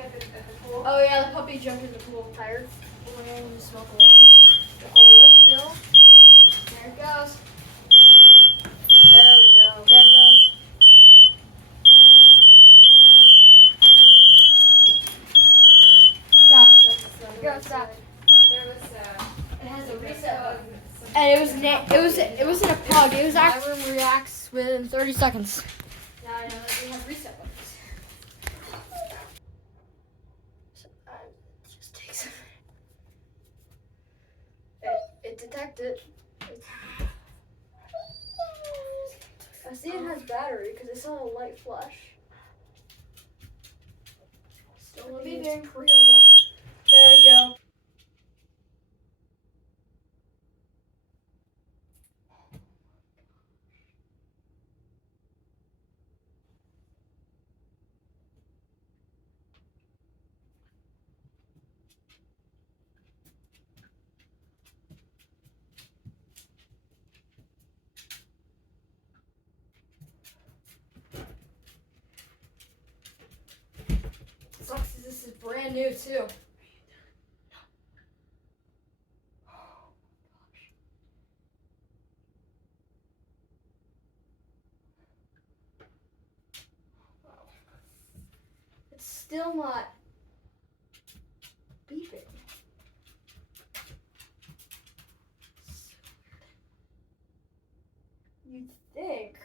at the pool. Oh yeah, the puppy jumped in the pool. Tired. Wearing the smoke alarm. Oh, let's go. There it goes. There we go. There it goes. Stop. Go, stop. There was It has a some reset code, button. some- And it was in a pug. It was actually my room reacts within 30 seconds. Now I know that we have reset buttons. So, it just takes a minute. It detected. I see it has battery because I saw a light flash. Still looking Maybe at it's Korea. There we go. Sucks 'cause this is brand new too. It's still not beeping. You'd think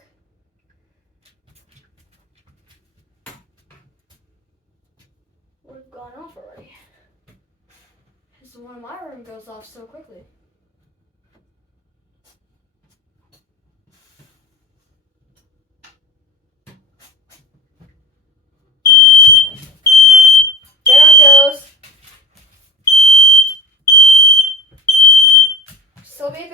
would have gone off already. Because the one in my room goes off so quickly. There it goes. Still beeping.